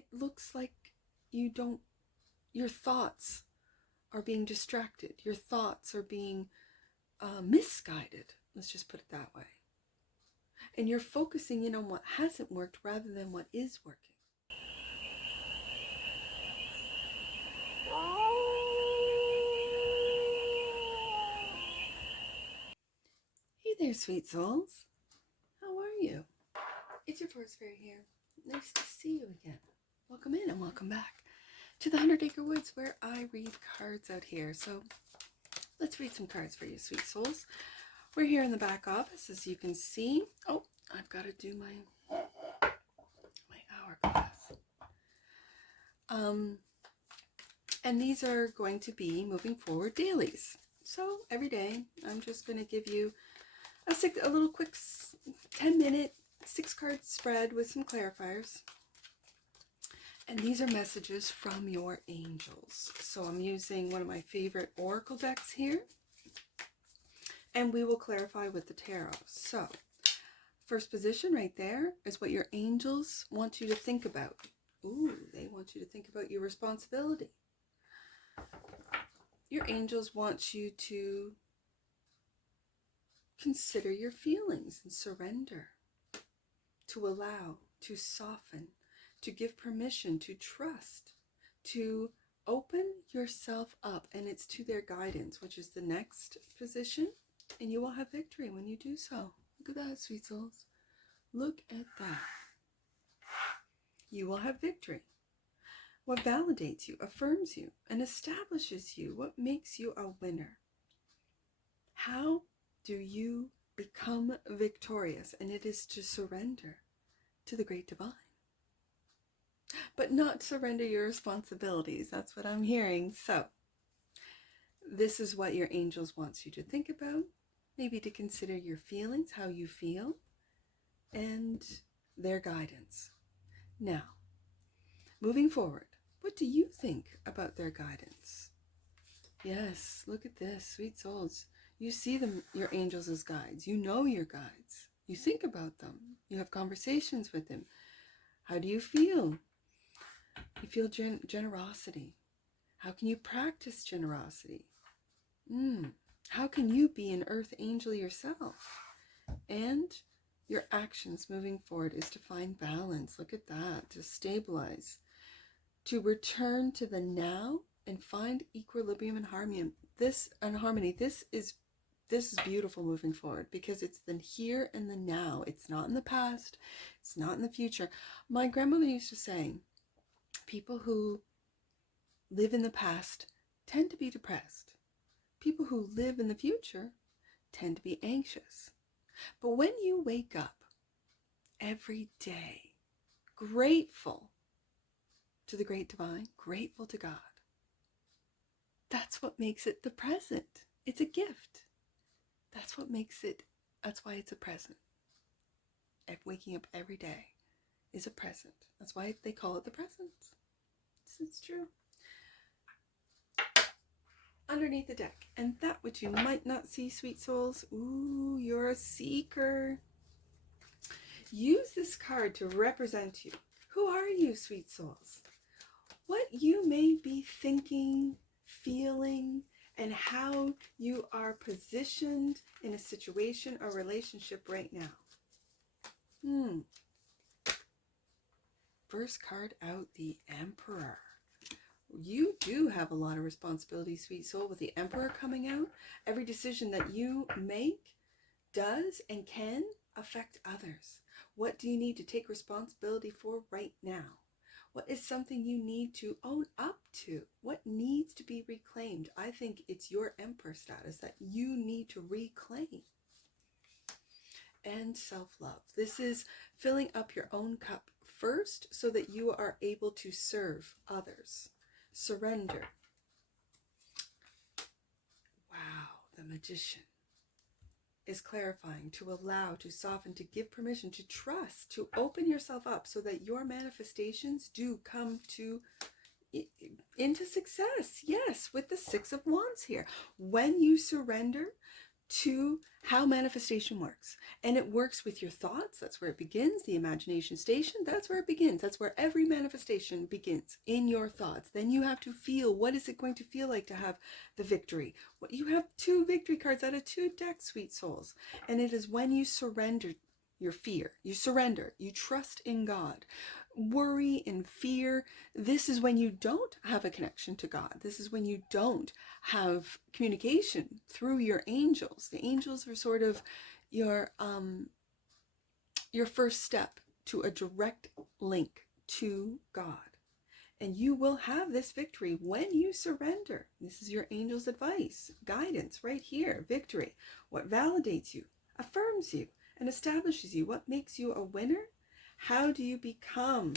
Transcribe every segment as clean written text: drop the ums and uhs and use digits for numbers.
it looks like your thoughts are being distracted. Your thoughts are being misguided. Let's just put it that way. And you're focusing in on what hasn't worked rather than what is working. Hey there, sweet souls. How are you? It's your Forest Fairy here. Nice to see you again. Welcome in and welcome back to the 100 Acre Woods, where I read cards out here. So let's read some cards for you, sweet souls. We're here in the back office, as you can see. Oh, I've got to do my hourglass. And these are going to be moving forward dailies. So every day, I'm just going to give you a little quick 10-minute 6-card spread with some clarifiers. And these are messages from your angels. So I'm using one of my favorite oracle decks here. And we will clarify with the tarot. So, first position right there is what your angels want you to think about. Ooh, they want you to think about your responsibility. Your angels want you to consider your feelings and surrender, to allow, to soften, to give permission, to trust, to open yourself up, and it's to their guidance, which is the next position, and you will have victory when you do so. Look at that, sweet souls. Look at that. You will have victory. What validates you, affirms you, and establishes you, what makes you a winner. How do you become victorious? And it is to surrender to the great divine. But not surrender your responsibilities. That's what I'm hearing. So, this is what your angels want you to think about. Maybe to consider your feelings, how you feel, and their guidance. Now, moving forward, what do you think about their guidance? Yes, look at this, sweet souls. You see them, your angels, as guides. You know your guides. You think about them. You have conversations with them. How do you feel? You feel generosity. How can you practice generosity? How can you be an earth angel yourself? And your actions moving forward is to find balance. Look at that. To stabilize. To return to the now and find equilibrium and harmony. This is beautiful moving forward, because it's the here and the now. It's not in the past. It's not in the future. My grandmother used to say, people who live in the past tend to be depressed. People who live in the future tend to be anxious. But when you wake up every day grateful to the great divine, grateful to God, that's what makes it the present. It's a gift. That's what makes it, that's why it's a present. Waking up every day is a present. That's why they call it the present. It's true. Underneath the deck, and that which you might not see, sweet souls. Ooh, you're a seeker. Use this card to represent you. Who are you, sweet souls? What you may be thinking, feeling, and how you are positioned in a situation or relationship right now. First card out, the Emperor. You do have a lot of responsibility, sweet soul, with the Emperor coming out. Every decision that you make does and can affect others. What do you need to take responsibility for right now? What is something you need to own up to? What needs to be reclaimed? I think it's your Emperor status that you need to reclaim. And self-love. This is filling up your own cup first so that you are able to serve others. Surrender. Wow, the Magician is clarifying, to allow, to soften, to give permission, to trust, to open yourself up so that your manifestations do come into success. Yes, with the Six of Wands here. When you surrender to how manifestation works. And it works with your thoughts. That's where it begins. The imagination station, that's where it begins. That's where every manifestation begins, in your thoughts. Then you have to feel, what is it going to feel like to have the victory? What, you have 2 victory cards out of 2 decks, sweet souls. And it is when you surrender your fear, you surrender, you trust in God. Worry and fear, this is when you don't have a connection to God. This is when you don't have communication through your angels. The angels are sort of your first step to a direct link to God. And you will have this victory when you surrender. This is your angel's advice, guidance right here, victory. What validates you, affirms you, and establishes you. What makes you a winner? How do you become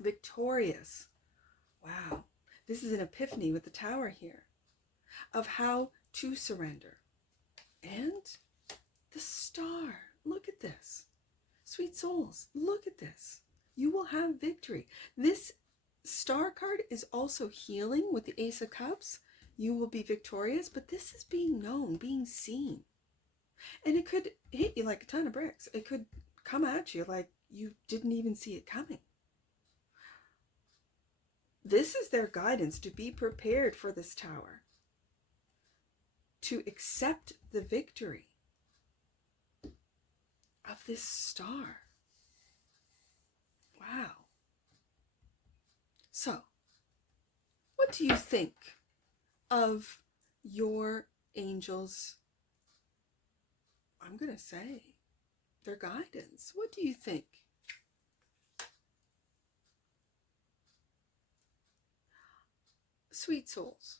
victorious? Wow, this is an epiphany with the tower here of how to surrender. And the star, look at this. Sweet souls, look at this. You will have victory. This star card is also healing with the Ace of Cups. You will be victorious, but this is being known, being seen. And it could hit you like a ton of bricks. It could come at you like you didn't even see it coming. This is their guidance, to be prepared for this tower, to accept the victory of this star. Wow. So, what do you think of your angels? I'm going to say their guidance. What do you think? Sweet souls,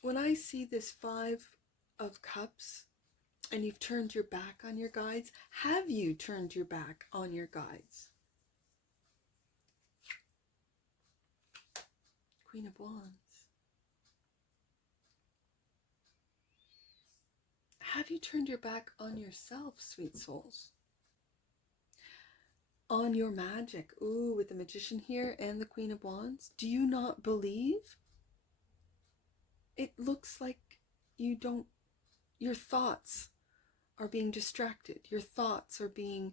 when I see this 5 of Cups and you've turned your back on your guides, have you turned your back on your guides? Queen of Wands. Have you turned your back on yourself, sweet souls? On your magic? Ooh, with the Magician here and the Queen of Wands. Do you not believe? It looks like you don't, your thoughts are being distracted. Your thoughts are being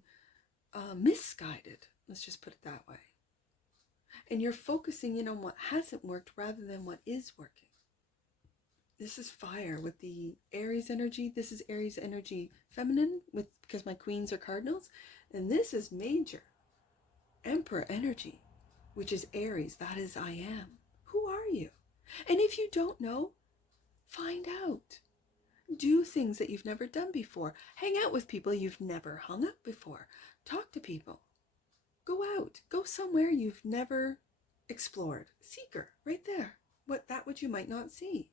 misguided. Let's just put it that way. And you're focusing in on what hasn't worked rather than what is working. This is fire with the Aries energy. This is Aries energy feminine because my queens are cardinals. And this is major Emperor energy, which is Aries. That is I am. Who are you? And if you don't know, find out. Do things that you've never done before. Hang out with people you've never hung out before. Talk to people. Go out. Go somewhere you've never explored. Seeker, right there. What you might not see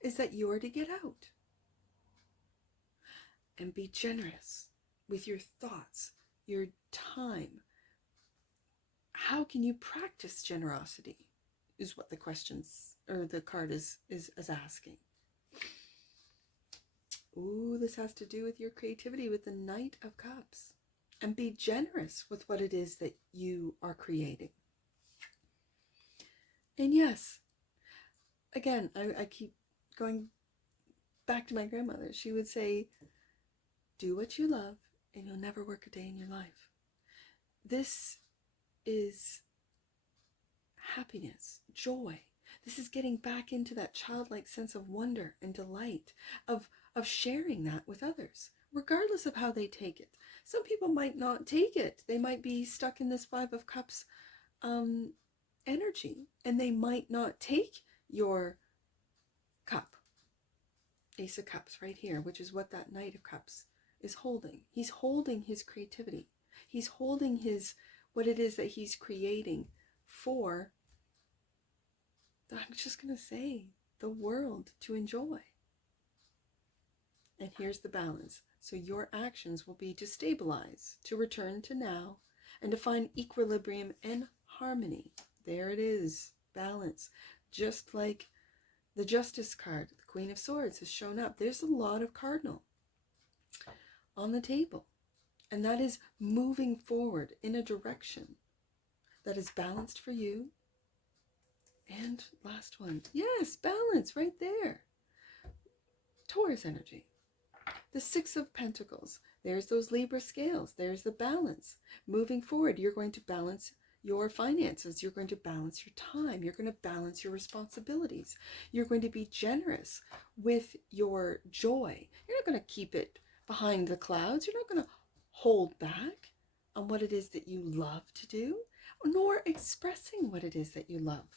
is that you are to get out. And be generous with your thoughts, your time. How can you practice generosity? Is what the questions or the card is asking. Ooh, this has to do with your creativity with the Knight of Cups. And be generous with what it is that you are creating. And yes, again, I keep going back to my grandmother. She would say, do what you love and you'll never work a day in your life. This is happiness, joy. This is getting back into that childlike sense of wonder and delight, of sharing that with others, regardless of how they take it. Some people might not take it. They might be stuck in this 5 of Cups energy, and they might not take your cup. Ace of Cups right here, which is what that Knight of Cups is holding. He's holding his creativity. He's holding what it is that he's creating for, I'm just going to say, the world to enjoy. And here's the balance. So your actions will be to stabilize, to return to now, and to find equilibrium and harmony. There it is, balance. Just like the Justice card, the Queen of Swords has shown up. There's a lot of cardinal on the table. And that is moving forward in a direction that is balanced for you. And last one, yes, balance right there. Taurus energy. The Six of Pentacles. There's those Libra scales. There's the balance. Moving forward, you're going to balance your finances. You're going to balance your time. You're going to balance your responsibilities. You're going to be generous with your joy. You're not going to keep it behind the clouds. You're not going to hold back on what it is that you love to do, nor expressing what it is that you love.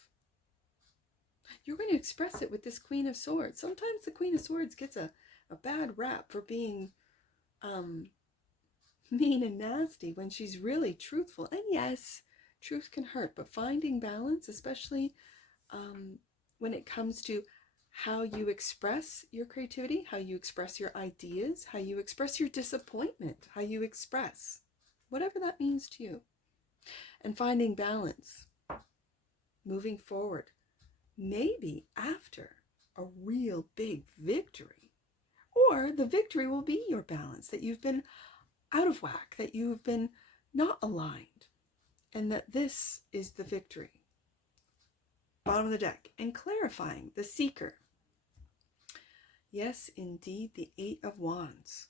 You're going to express it with this Queen of Swords. Sometimes the Queen of Swords gets a bad rap for being mean and nasty when she's really truthful. And yes, truth can hurt, but finding balance, especially when it comes to how you express your creativity, how you express your ideas, how you express your disappointment, how you express whatever that means to you, and finding balance moving forward, maybe after a real big victory, or the victory will be your balance, that you've been out of whack, that you've been not aligned, and that this is the victory. Bottom of the deck, and clarifying, the Seeker. Yes, indeed, the Eight of Wands.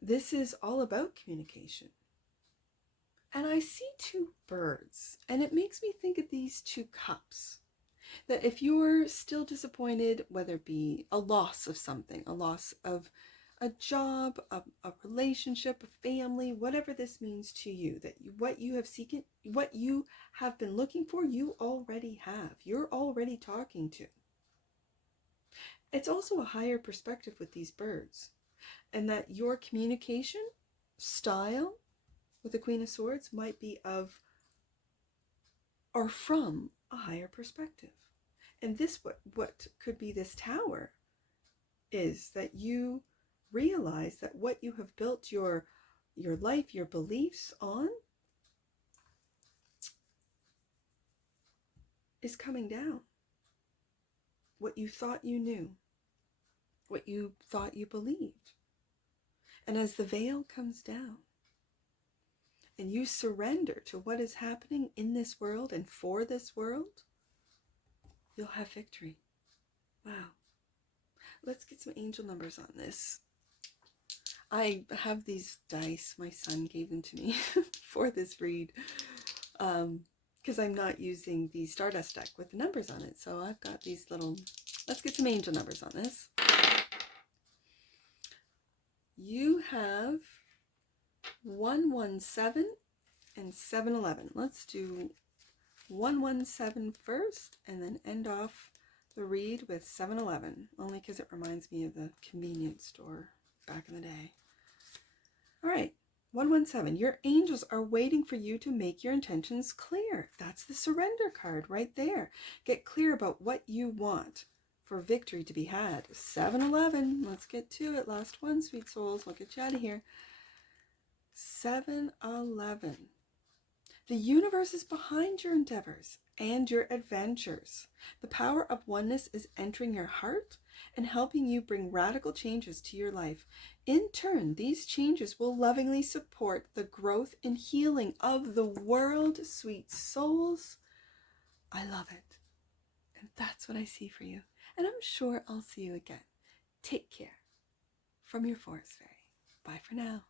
This is all about communication. And I see two birds, and it makes me think of these two cups. That if you're still disappointed, whether it be a loss of something, a loss of a job, a relationship, a family, whatever this means to you, that what you have been looking for, you already have. You're already talking to. It's also a higher perspective with these birds, and that your communication style with the Queen of Swords might be of or from a higher perspective. And this, what could be this Tower, is that you realize that what you have built your life, your beliefs on, is coming down. What you thought you knew, what you thought you believed. And as the veil comes down, and you surrender to what is happening in this world and for this world, you'll have victory. Wow. Let's get some angel numbers on this. I have these dice. My son gave them to me for this read, because I'm not using the Stardust deck with the numbers on it. So I've got these little... Let's get some angel numbers on this. You have 117 and 711. Let's do 117 first, and then end off the read with 711, only because it reminds me of the convenience store back in the day. All right, 117. Your angels are waiting for you to make your intentions clear. That's the surrender card right there. Get clear about what you want for victory to be had. 711. Let's get to it. Last one, sweet souls. We'll get you out of here. 711. The universe is behind your endeavors and your adventures. The power of oneness is entering your heart and helping you bring radical changes to your life. In turn, these changes will lovingly support the growth and healing of the world, sweet souls. I love it. And that's what I see for you. And I'm sure I'll see you again. Take care. From your Forest Fairy. Bye for now.